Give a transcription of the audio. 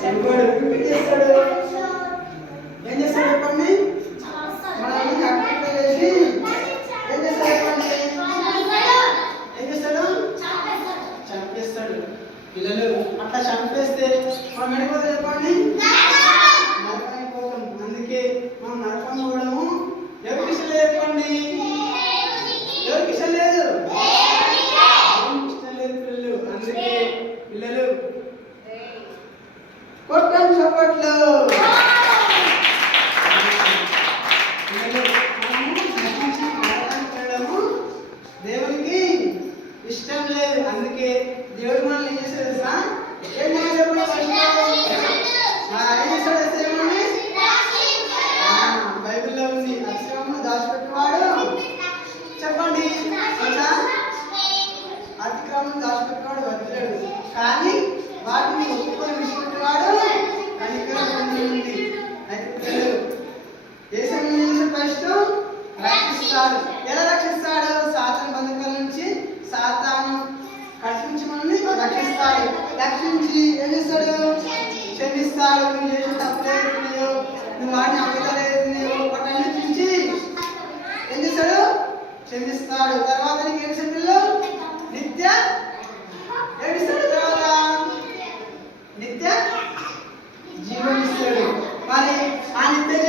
చెంపాడు ఏం చేస్తాడు చెప్పండి మనల్ని అక్కడ చేసి ఏం చేస్తాడు చెప్పండి ఏం చేస్తాడు చంపేస్తాడు పిల్లలు అట్లా చంపేస్తే మనం ఎడిపోతే చెప్పండి నరకానికి పోతాం అందుకే మనం నరకం పోవడము ఎవరికి ఇష్టం లేదు చెప్పండి ఎవరికి ఇష్టం లేదు ఇష్టం లేదు పిల్లలు అందుకే పిల్లలు కొట్టం చప్పట్లు దేవునికి ఇష్టం లేదు అందుకే దేవుడు మనల్ని ఏం చేస్తాడు తెలుసా ఏం బైబిల్లో ఉంది అక్షరము దాచిపెట్టేవాడు చెప్పండి అతిక్రమం దాచిపెట్టేవాడు వదిలేడు కానీ వాటిని ఒప్పుకొని విడిచిపెట్టేవాడు కనికరం పొంది అయితే ఫస్ట్ రక్షిస్తాడు ఎలా రక్షిస్తాడు సాతాను బంధకాల నుంచి సాతాను కష్ట నుంచి మనల్ని రక్షిస్తాడు రక్షించి ఏం చేస్తాడు క్షమిస్తాడు నువ్వు చేసిన తప్పులేదో నువ్వు వాడిని అమ్మలేదో వాటన్నిటి నుంచి ఏం చేస్తాడు క్షమిస్తాడు తర్వాత నీకు ఏం చెప్పిల్లు నిత్య ఏమిస్తాడు తర్వాత నిత్య జీవనిస్తాడు మరి ఆ నిత్య